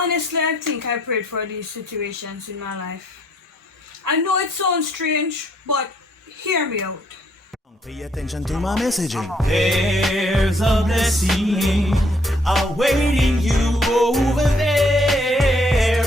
Honestly, I think I prayed for these situations in my life. I know it sounds strange, but hear me out. Pay attention to my messaging. There's a blessing awaiting you over there,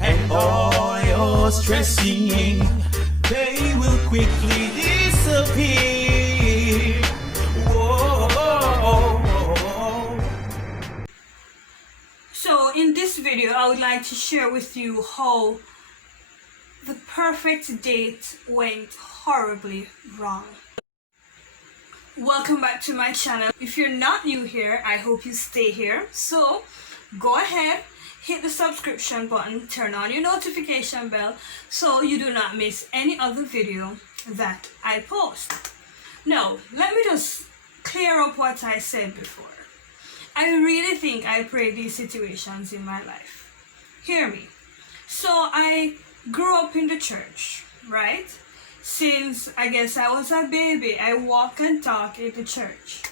and all your stressing, they will quickly disappear. Whoa. So in this video, I would like to share with you how the perfect date went horribly wrong. Welcome back to my channel. If you're not new here, I hope you stay here. So go ahead, hit the subscription button, turn on your notification bell so you do not miss any other video that I post. Now, let me just clear up what I said before. I really think I prayed these situations in my life. Hear me. So I grew up in the church, right? Since I guess I was a baby, I walk and talk in the church.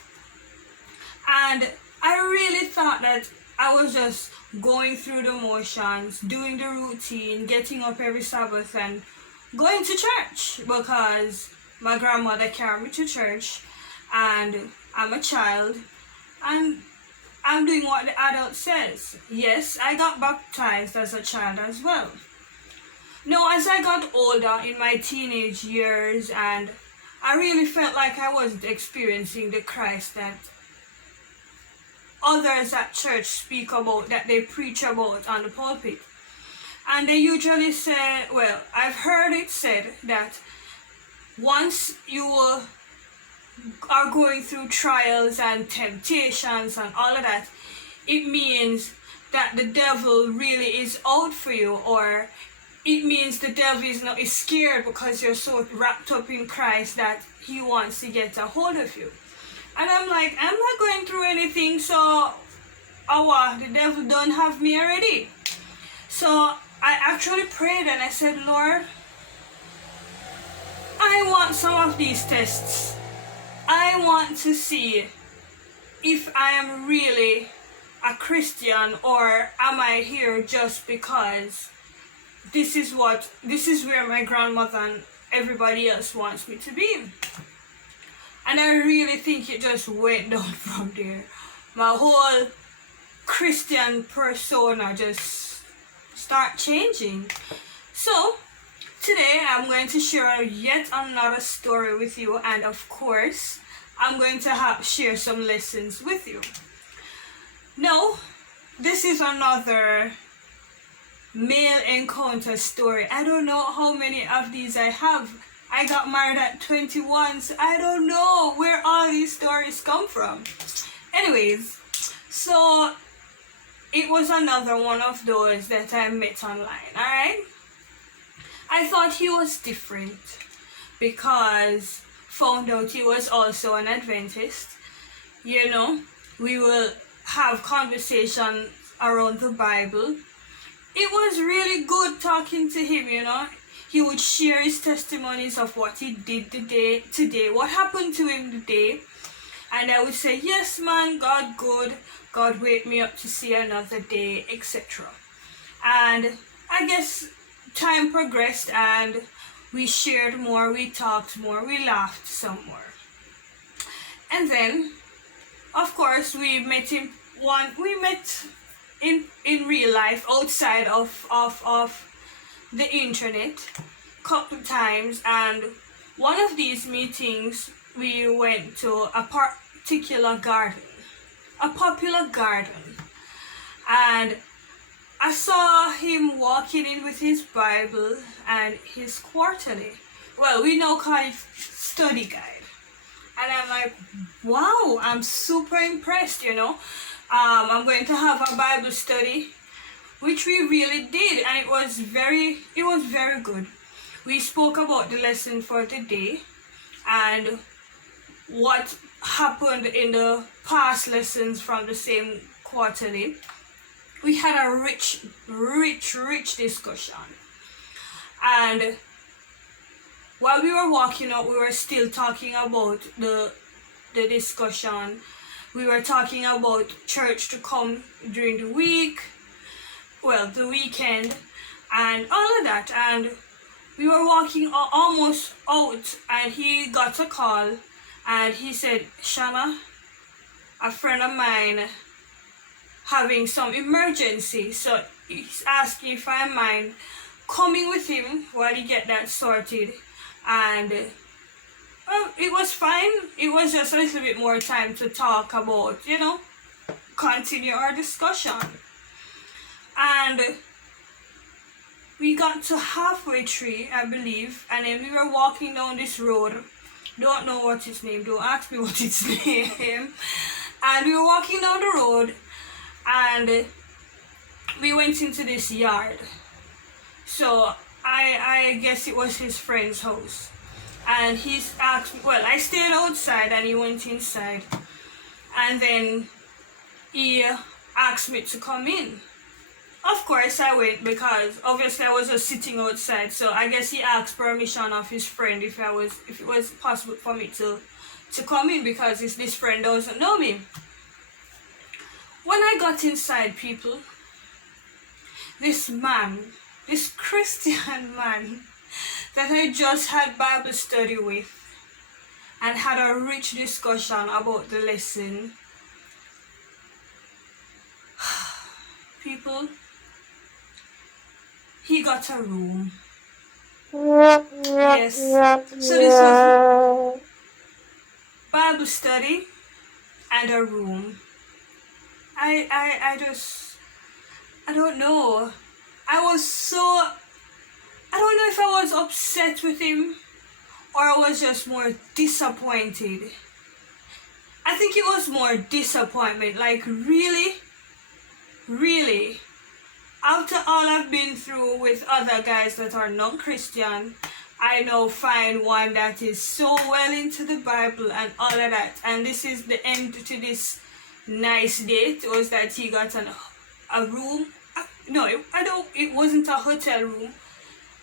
And I really thought that I was just going through the motions, doing the routine, getting up every Sabbath and going to church because my grandmother carried me to church and I'm a child and I'm doing what the adult says. Yes, I got baptized as a child as well. Now, as I got older in my teenage years and I really felt like I wasn't experiencing the Christ that others at church speak about, that they preach about on the pulpit. And they usually say, well, I've heard it said that once you are going through trials and temptations and all of that, it means that the devil really is out for you, or it means the devil is scared because you're so wrapped up in Christ that he wants to get a hold of you. And I'm like, I'm not going through anything, so the devil don't have me already. So I actually prayed and I said, Lord, I want some of these tests. I want to see if I am really a Christian or am I here just because this is where my grandmother and everybody else wants me to be. And I really think it just went down from there. My whole Christian persona just start changing. So today I'm going to share yet another story with you, and of course I'm going to share some lessons with you. Now, this is another male encounter story. I don't know how many of these I have. I got married at 21, so I don't know where all these stories come from. Anyways, so it was another one of those that I met online, alright? I thought he was different because found out he was also an Adventist. You know, we will have conversations around the Bible. It was really good talking to him, you know. He would share his testimonies of what he did today, what happened to him today. And I would say, yes man, God good, God wake me up to see another day, etc. And I guess time progressed and we shared more, we talked more, we laughed some more. And then, of course, we met in real life outside of the internet couple times, and one of these meetings we went to a popular garden, and I saw him walking in with his Bible and his quarterly. Well, we now call it study guide. And I'm like, wow, I'm super impressed, you know. I'm going to have a Bible study, which we really did, and it was very good. We spoke about the lesson for the day and what happened in the past lessons from the same quarterly. We had a rich discussion. And while we were walking out, we were still talking about the discussion. we were talking about church to come during the week, well, the weekend, and all of that. And we were walking almost out, and he got a call, and he said, Shana, a friend of mine having some emergency, so he's asking if I mind coming with him while he get that sorted. And well, it was fine. It was just a little bit more time to talk about, continue our discussion. And we got to halfway tree, I believe, and then we were walking down this road. Don't know what its name, don't ask me what its name. And we were walking down the road, and we went into this yard. So I guess it was his friend's house. And he's asked me, well, I stayed outside and he went inside. And then he asked me to come in. Of course I went, because obviously I was just sitting outside. So I guess he asked permission of his friend if it was possible for me to come in, because this friend doesn't know me. When I got inside, people, this man, this Christian man that I just had Bible study with and had a rich discussion about the lesson, people, he got a room. Yes, so this was Bible study and a room. I don't know. I don't know if I was upset with him or I was just more disappointed. I think it was more disappointment. Like, really? Really? After all I've been through with other guys that are non-Christian, I now find one that is so well into the Bible and all of that. And this is the end to this nice date, was that he got a room. No, it wasn't a hotel room.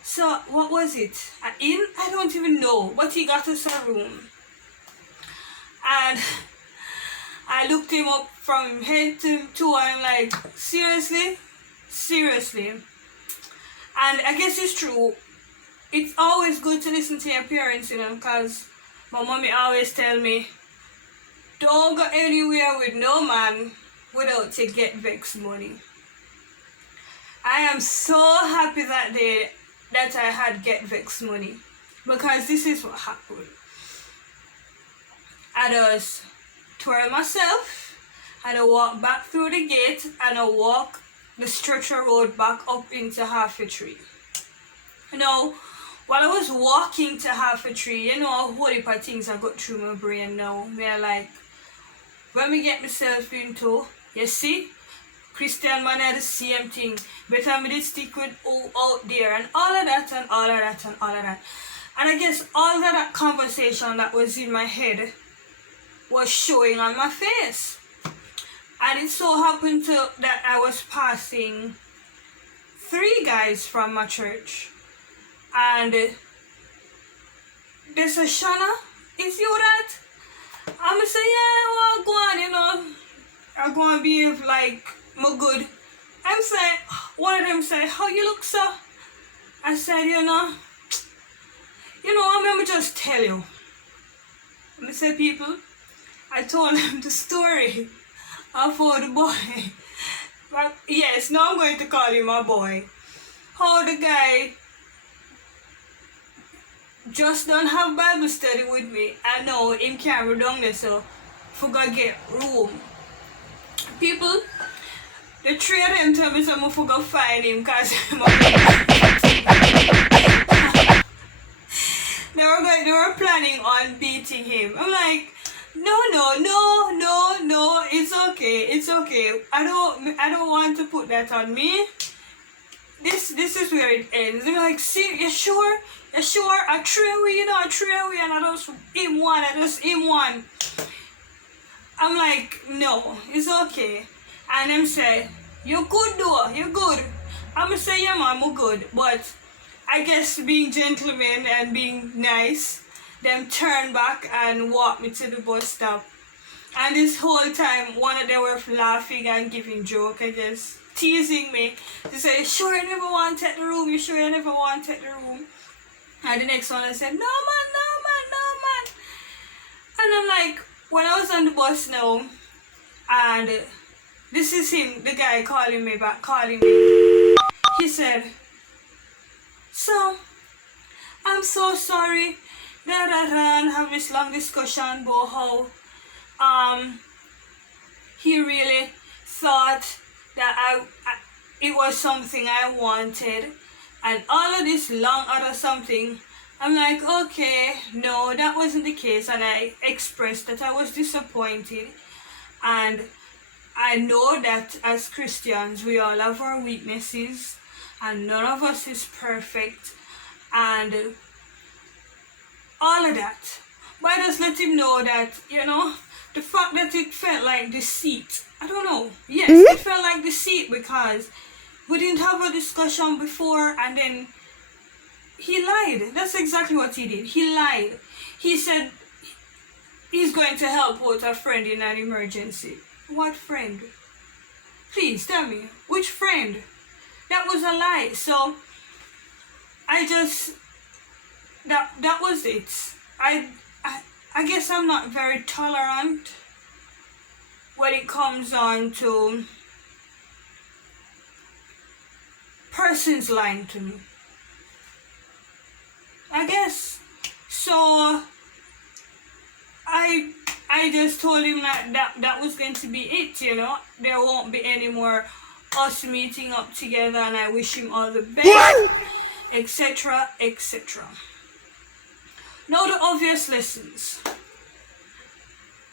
So what was it? An inn? I don't even know. But he got us a room. And I looked him up from head to toe, and I'm like, seriously? Seriously? And I guess it's true. It's always good to listen to your parents, because my mommy always tell me, don't go anywhere with no man without you get vexed money. I am so happy that day that I had get vexed money, because this is what happened. I just twirl myself, and I walk back through the gate, and I walk the stretcher road back up into Half a Tree. While I was walking to Half a Tree, a whole heap of things I got through my brain now. They're like, when me get myself into, you see, Christian man had the same thing. Better me did stick with out there, and all of that and all of that and all of that. And I guess all of that conversation that was in my head was showing on my face. And it so happened that I was passing 3 guys from my church. And they said, Shana, is you that? I'm say, yeah, well, go on, I'm going to behave like my good. I'm saying, one of them said, how you look, sir? I said, I'm going to just tell you. I said, people, I told them the story of how the boy, but yes, now I'm going to call him my boy, how the guy just don't have Bible study with me. I know him can't go down there, so forgot get room. People, the 3 of them tell me so I forgot find him, because they were planning on beating him. I'm like, no, it's okay. I don't want to put that on me. This is where it ends. They're like, see, you sure? I three away, and I just him one. I'm like, no, it's okay. And them say, you good though, you good. I'ma say, yeah man, I'm good. But I guess being gentlemen and being nice, them turn back and walk me to the bus stop. And this whole time, one of them were laughing and giving joke, I guess, teasing me. They say, "You sure you never want to take the room? You sure you never want to take the room?" And the next one I said, "No man, no man, no man." And I'm like, when I was on the bus now, and this is him, the guy calling me back, calling me. He said, "So, I'm so sorry that I have this long discussion about how he really thought that it was something I wanted, and all of this long other something." I'm like, okay, no, that wasn't the case, and I expressed that I was disappointed, and I know that as Christians we all have our weaknesses, and none of us is perfect, and all of that. But I just let him know that, the fact that it felt like deceit, I don't know. Yes, it felt like deceit because we didn't have a discussion before, and then he lied. That's exactly what he did. He lied. He said he's going to help out a friend in an emergency. What friend? Please tell me. Which friend? That was a lie. So I just, that was it. I guess I'm not very tolerant when it comes on to persons lying to me, I guess. So I just told him that was going to be it, There won't be any more us meeting up together, and I wish him all the best, etc., etc. Now the obvious lessons.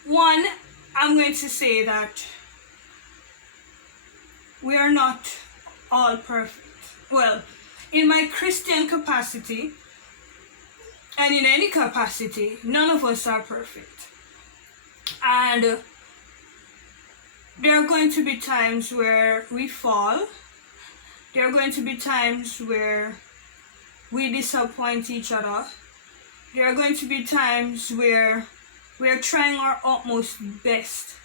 One, I'm going to say that we are not all perfect. Well, in my Christian capacity, and in any capacity, none of us are perfect. And there are going to be times where we fall. There are going to be times where we disappoint each other. There are going to be times where we are trying our utmost best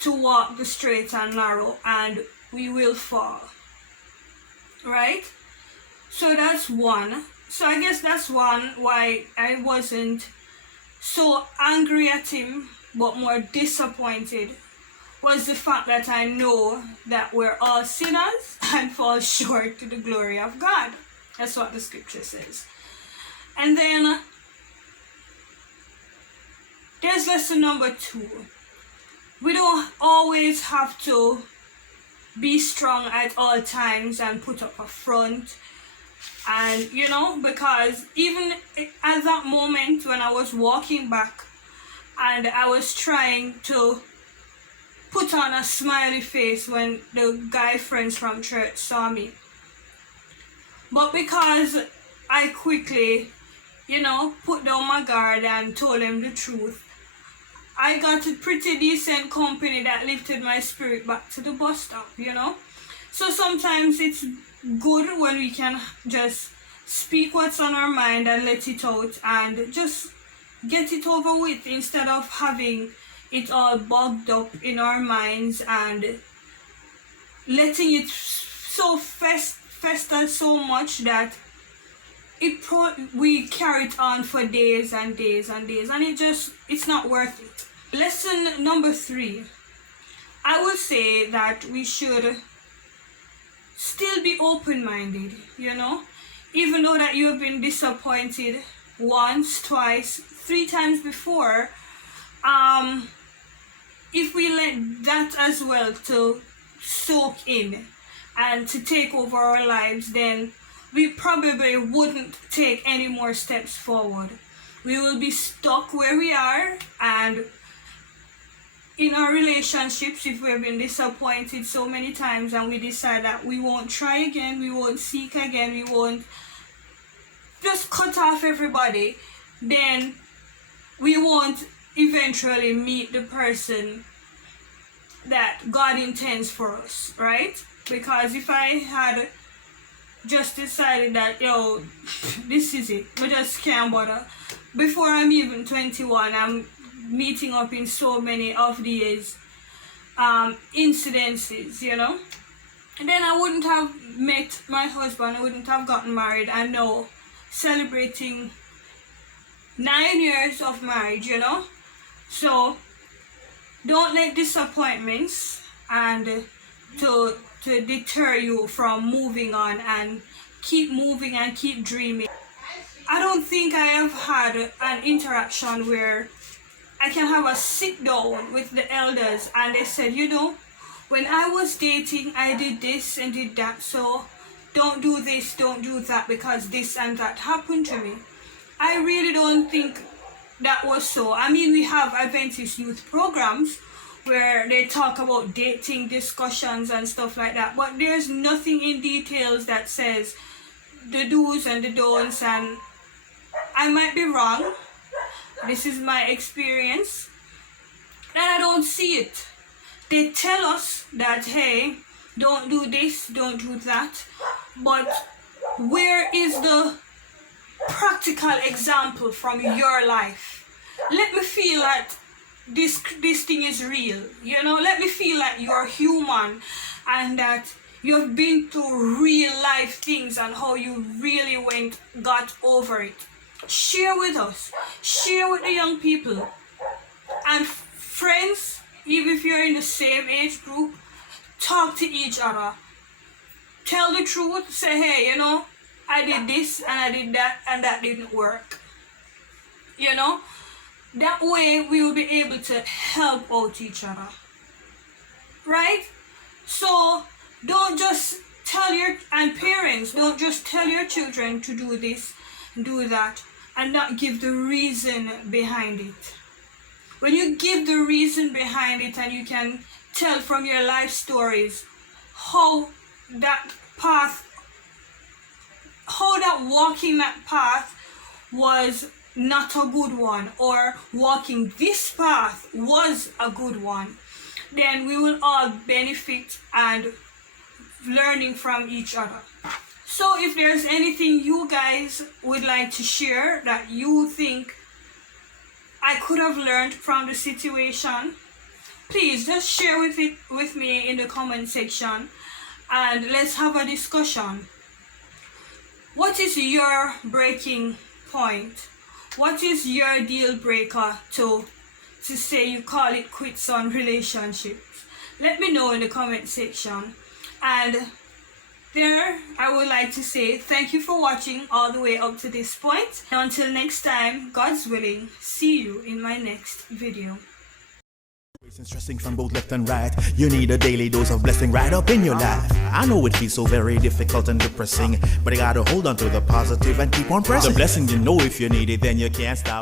to walk the straight and narrow, and we will fall. Right? So that's one. So I guess that's one why I wasn't so angry at him, but more disappointed, was the fact that I know that we're all sinners and fall short to the glory of God. That's what the scripture says. And then there's lesson number 2. We don't always have to be strong at all times and put up a front. And because even at that moment when I was walking back and I was trying to put on a smiley face when the guy friends from church saw me, but because I quickly put down my guard and told him the truth, I got a pretty decent company that lifted my spirit back to the bus stop, So sometimes it's good when we can just speak what's on our mind and let it out and just get it over with, instead of having it all bogged up in our minds and letting it so fester so much that we carry it on for days and days and days, and it's not worth it. Lesson number 3, I would say that we should still be open-minded, even though that you have been disappointed once, twice, 3 times before. If we let that as well to soak in and to take over our lives, then we probably wouldn't take any more steps forward. We will be stuck where we are, and in our relationships, if we've been disappointed so many times and we decide that we won't try again, we won't seek again, we won't just cut off everybody, then we won't eventually meet the person that God intends for us, right? Because if I had just decided that, this is it, I just can't bother, before I'm even 21, I'm meeting up in so many of these incidences, you know. And then I wouldn't have met my husband, I wouldn't have gotten married, and now celebrating 9 years of marriage, you know. So don't let disappointments and to deter you from moving on, and keep moving and keep dreaming. I don't think I have had an interaction where I can have a sit down with the elders and they said, you know, when I was dating, I did this and did that, so don't do this, don't do that, because this and that happened to me. I really don't think that was so. I mean, we have Adventist youth programs where they talk about dating discussions and stuff like that, but there's nothing in details that says the do's and the don'ts, and I might be wrong. This is my experience, and I don't see it. They tell us that, hey, don't do this, don't do that, but where is the practical example from your life? Let me feel that this thing is real, you know. Let me feel that you're human and that you've been through real life things and how you really got over it. Share with us, share with the young people and friends. Even if you're in the same age group, talk to each other. Tell the truth. Say, hey, you know, I did this and I did that and that didn't work. You know, that way we will be able to help out each other. Right? So don't just tell parents, don't just tell your children to do this, do that, and not give the reason behind it. When you give the reason behind it and you can tell from your life stories how that walking that path was not a good one, or walking this path was a good one, then we will all benefit and learning from each other. So if there's anything you guys would like to share that you think I could have learned from the situation, please just share with me in the comment section and let's have a discussion. What is your breaking point? What is your deal breaker to say you call it quits on relationships? Let me know in the comment section. And there, I would like to say thank you for watching all the way up to this point. Until next time, God's willing, see you in my next video. And stressing from both left and right. You need a daily dose of blessing right up in your life. I know it feels so very difficult and depressing, but you gotta hold on to the positive and keep on pressing. The blessing, you know, if you need it, then you can't stop.